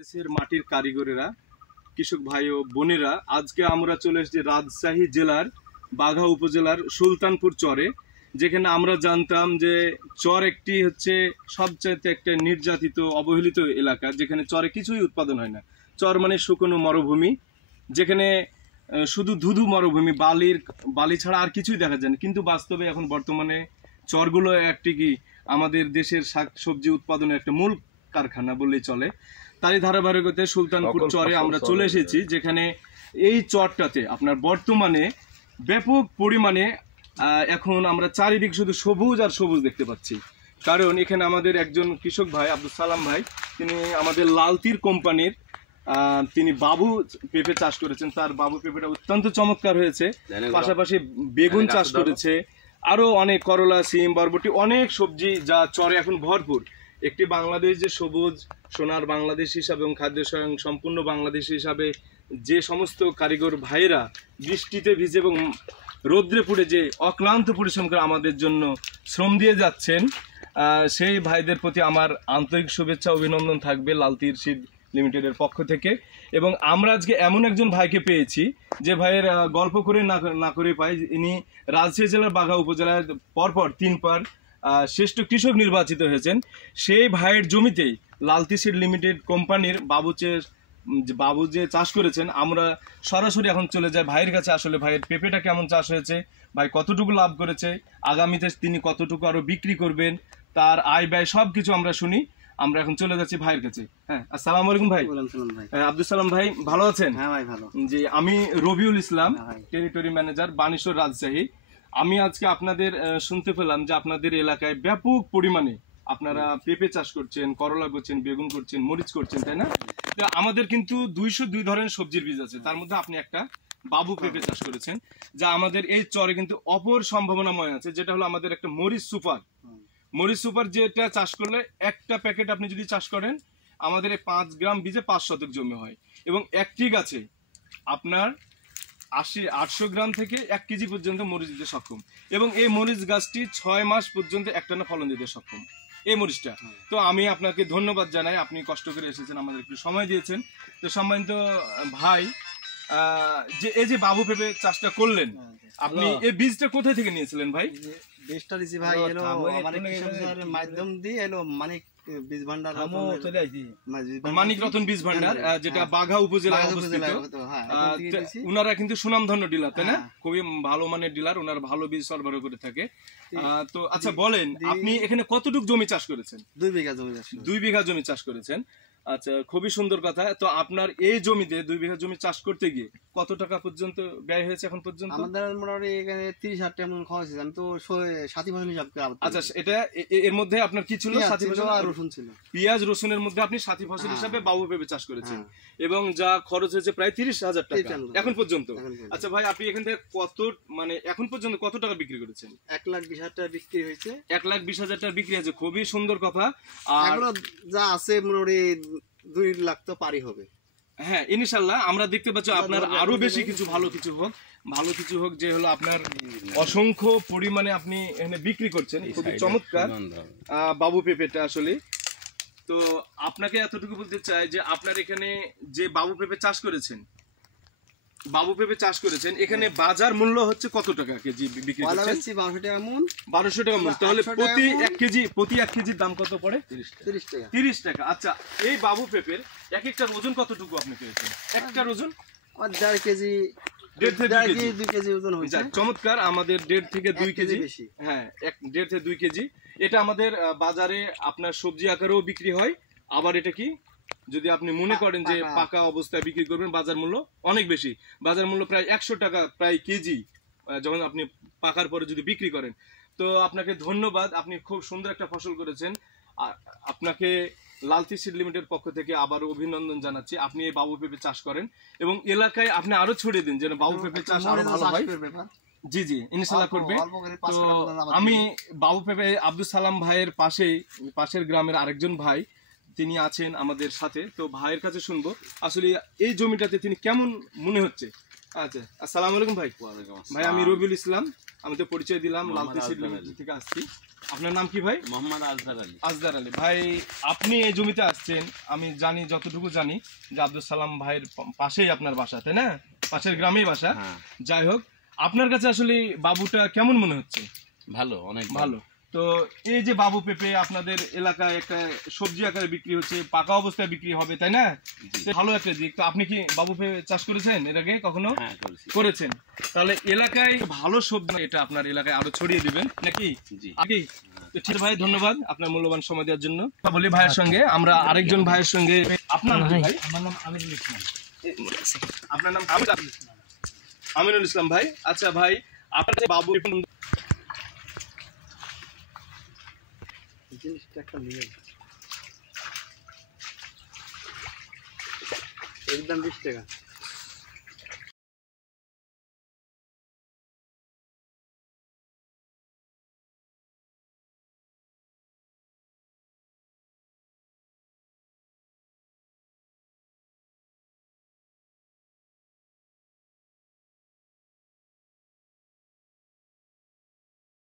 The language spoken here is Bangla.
দেশের মাটির কারিগরেরা, কৃষক ভাই ও বোনেরা, আজকে আমরা চলে এসেছি রাজশাহী জেলার বাঘা উপজেলার সুলতানপুর চরে, যেখানে আমরা জানতাম যে চর একটি হচ্ছে সবচাইতে একটা নির্যাতিত অবহেলিত এলাকা, যেখানে চরে কিছুই উৎপাদন হয় না। চর মানে শুকনো মরুভূমি, যেখানে শুধু ধুধু মরুভূমি, বালি ছাড়া আর কিছুই দেখা যায় না। কিন্তু বাস্তবে এখন বর্তমানে চরগুলো একটি কি আমাদের দেশের শাকসবজি উৎপাদনের একটা মূল কারখানা বললেই চলে। তারই ধারাবাহিকতায় সুলতানপুর চরে আমরা চলে এসেছি, যেখানে এই চরটাতে আপনার বর্তমানে ব্যাপক পরিমাণে এখন আমরা চারিদিক শুধু সবুজ আর সবুজ দেখতে পাচ্ছি। কারণ এখানে আমাদের একজন কৃষক ভাই আব্দুল সালাম ভাই, তিনি আমাদের লালতির কোম্পানির তিনি বাবু পেঁপে চাষ করেছেন। তার বাবু পেঁপেটা অত্যন্ত চমৎকার হয়েছে। পাশাপাশি বেগুন চাষ করেছে, আরো অনেক করলা, সিম, বরবটি, অনেক সবজি যা চরে এখন ভরপুর। একটি বাংলাদেশ যে সবুজ সোনার বাংলাদেশ হিসাবে এবং খাদ্য সম্পূর্ণ বাংলাদেশ হিসাবে যে সমস্ত কারিগর ভাইরা বৃষ্টিতে ভিজে এবং রৌদ্রে পুড়ে যে অক্লান্ত পরিশ্রম করে আমাদের জন্য শ্রম দিয়ে যাচ্ছেন, সেই ভাইদের প্রতি আমার আন্তরিক শুভেচ্ছা অভিনন্দন থাকবে লালতির সিড লিমিটেডের পক্ষ থেকে। এবং আমরা আজকে এমন একজন ভাইকে পেয়েছি যে ভাইয়ের গল্প করে না করে পাই, ইনি রাজশাহী জেলার বাঘা উপজেলায় পরপর 3বার শ্রেষ্ঠ কৃষক নির্বাচিত হয়েছেন। সেই ভাইয়ের জমিতেই লালতি সিড লিমিটেড কোম্পানির বাবু যে চাষ করেছেন, আমরা সরাসরি এখন চলে যাই ভাইয়ের কাছে। আসলে ভাইয়ের পেঁপেটা কেমন চাষ হয়েছে, ভাই কতটুকু লাভ করেছে, আগামীতে তিনি কতটুকু আরো বিক্রি করবেন, তার আয় ব্যয় সবকিছু আমরা শুনি। আমরা এখন চলে যাচ্ছি ভাইয়ের কাছে। হ্যাঁ, আসসালামু আলাইকুম ভাই। আব্দুল সালাম ভাই, ভালো আছেন? হ্যাঁ ভাই, ভালো। জি, আমি রবিউল ইসলাম, টেরিটরি ম্যানেজার, বানেশ্বর, রাজশাহী। আমি আজকে আপনাদের শুনতে পেলাম যে আপনাদের এলাকায় ব্যাপক পরিমাণে আপনারা পেঁপে চাষ করছেন, করলা করছেন, বেগুন করছেন, মরিচ করছেন, তাই না? তো আমাদের কিন্তু 202 ধরনের সবজির বীজ আছে, তার মধ্যে আপনি একটা বাবু পেঁপে চাষ করেছেন, যা আমাদের এই চরে কিন্তু অপর সম্ভাবনাময় আছে, যেটা হলো আমাদের একটা মরিচ সুপার, যেটা চাষ করলে একটা প্যাকেট আপনি যদি চাষ করেন, আমাদের এই 5 গ্রাম বীজে 5 শতক জমি হয়, এবং একটি গাছে আপনার 800 গ্রাম থেকে 1 কেজি পর্যন্ত মরিচ দিতে সক্ষম। এবং এই মরিচ গাছটি 6 মাস পর্যন্ত একটানা ফলন দিতে সক্ষম, এই মরিচটা। তো আমি আপনাকে ধন্যবাদ জানাই, আপনি কষ্ট করে এসেছেন, আমাদের একটু সময় দিয়েছেন। তো সম্মানিত ভাই, যে এই যে বাবু পেঁপে চাষটা করলেন, আপনি এই বীজটা কোথায় থেকে নিয়েছিলেন ভাই? বীজটা দিছি ভাই এলো মানে কৃষকের মাধ্যম দিয়ে এলো মানিক বীজ ভান্ডার, মানিক রতন বীজ ভান্ডার, যেটা বাঘা উপজেলায় অবস্থিত। উনারা কিন্তু সুনামধন্য ডিলার, তাই না? খুবই ভালো মানের ডিলার, উনারা ভালো বীজ সরবরাহ করে থাকে। তো আচ্ছা বলেন, আপনি এখানে কতটুকু জমি চাষ করেছেন? 2 বিঘা জমি। 2 বিঘা জমি চাষ করেছেন, আচ্ছা, খুবই সুন্দর কথা। তো আপনার এই জমিতে 2 বিঘা জমি চাষ করতে গিয়ে কত টাকা পর্যন্ত ব্যয় হয়েছে এখন পর্যন্ত? আমাদের মোটামুটি এখানে 30,000 টাকা মতো খরচ হয়েছে। আমি তো 60% হিসাব করে। আচ্ছা, এটা এর মধ্যে আপনার কি ছিল? 60% আর রসুন ছিল। পেঁয়াজ রসুনের মধ্যে আপনি 60% হিসাবে বাবু পেঁপে চাষ করেছেন, এবং যা খরচ হয়েছে প্রায় 30,000 টাকা এখন পর্যন্ত। আচ্ছা ভাই, আপনি এখান থেকে এখন পর্যন্ত কত টাকা বিক্রি করেছেন? 1,20,000 টাকা বিক্রি হয়েছে। 1,20,000 টাকা বিক্রি হয়েছে, খুবই সুন্দর কথা। আর যা আছে মোটামুটি 2 লাখ তো পারি হবে। হ্যাঁ, ইনশাল্লাহ আমরা দেখতে পাচ্ছি আপনার আরো বেশি কিছু ভালো কিছু হোক, যে হলো আপনার অসংখ্য পরিমাণে আপনি এখানে বিক্রি করছেন। খুবই চমৎকার বাবু পেঁপেটা আসলে। তো আপনাকে এতটুকু বলতে চাই যে আপনার এখানে যে বাবু পেঁপে চাষ করেছেন, এখানে বাজার মূল্য হচ্ছে কত টাকা কেজি বিক্রি করছেন? 1200 টাকা মূল। 1200 টাকা মূল। তাহলে প্রতি এক কেজির দাম কত পড়ে? 30 টাকা। আচ্ছা, এই বাবু পেঁপের এক একটা ওজন কতটুকু আপনি পেয়েছেন? একটা ওজন 1.5 কেজি, 2 কেজি ওজন হয়েছে। চমৎকার, আমাদের 1.5 থেকে 2 কেজি। হ্যাঁ, 1.5 থেকে 2 কেজি। এটা আমাদের বাজারে আপনার সবজি আকারেও বিক্রি হয়। আবার এটা কি, যদি আপনি মনে করেন যে পাকা অবস্থায় বিক্রি করবেন, বাজার মূল্য অনেক বেশি, বাজার মূল্য প্রায় 100 টাকা প্রায় কেজি, যখন আপনি পাকার পরে যদি বিক্রি করেন। তো আপনাকে ধন্যবাদ, আপনি খুব সুন্দর একটা ফসল করেছেন। আপনাকে লালতি সিড লিমিটেড পক্ষ থেকে আবার অভিনন্দন জানাচ্ছি। আপনি এই বাবু পেঁপে চাষ করেন এবং এলাকায় আপনি আরো ছড়িয়ে দিন, যেন বাবু পেঁপে চাষ আরো ভালো হয়। জি জি, ইনশাআল্লাহ করবে। তো আমি বাবু পেঁপে আব্দুল সালাম ভাইয়ের পাশের গ্রামের আরেকজন ভাই তিনি আছেন আমাদের সাথে, তো ভাইয়ের কাছে শুনবো আসলে এই জমিটাতে তিনি কেমন মনে হচ্ছে আচ্ছা, আসসালামু আলাইকুম ভাই। ভাই আমি রবিউল ইসলাম, আমি তো পরিচয় দিলাম, লালতি সিড লিমিটেড থেকে আসছি। আপনার নাম কি ভাই? মোহাম্মদ আজহার আলী। আজদার আলী ভাই, আপনি এই জমিতে আসছেন, আমি জানি, যতটুকু জানি যে আব্দুল সালাম ভাইয়ের পাশেই আপনার বাসা, তাই না? পাশের গ্রামেই বাসা। যাই হোক, আপনার কাছে আসলে বাবুটা কেমন মনে হচ্ছে? ভালো, অনেক ভালো। তো এই যে বাবু পেঁপে আপনাদের এলাকায় একটা সবজি আকারে বিক্রি হচ্ছে, পাকা অবস্থায় বিক্রি হবে, তাই না? ভালো একটা দিক। তো আপনি কি বাবু পেঁপে চাষ করেছেন এর আগে কখনো? হ্যাঁ, করেছেন। তাহলে এলাকায় ভালো সবজি এটা আপনার এলাকায় আরো ছড়িয়ে দিবেন নাকি? আগে তো ঠিক ভাই, ধন্যবাদ আপনার মূল্যবান সময় দেওয়ার জন্য। বলি ভাইয়ের সঙ্গে আমরা আরেকজন ভাইয়ের সঙ্গে। আপনার নাম ভাই? আমার নাম আমিনুল ইসলাম। আপনার নাম আমিনুল ইসলাম ভাই। আচ্ছা ভাই, আপনার যে বাবু জিনিসটা একটা নিয়ে একদম 20 টাকা।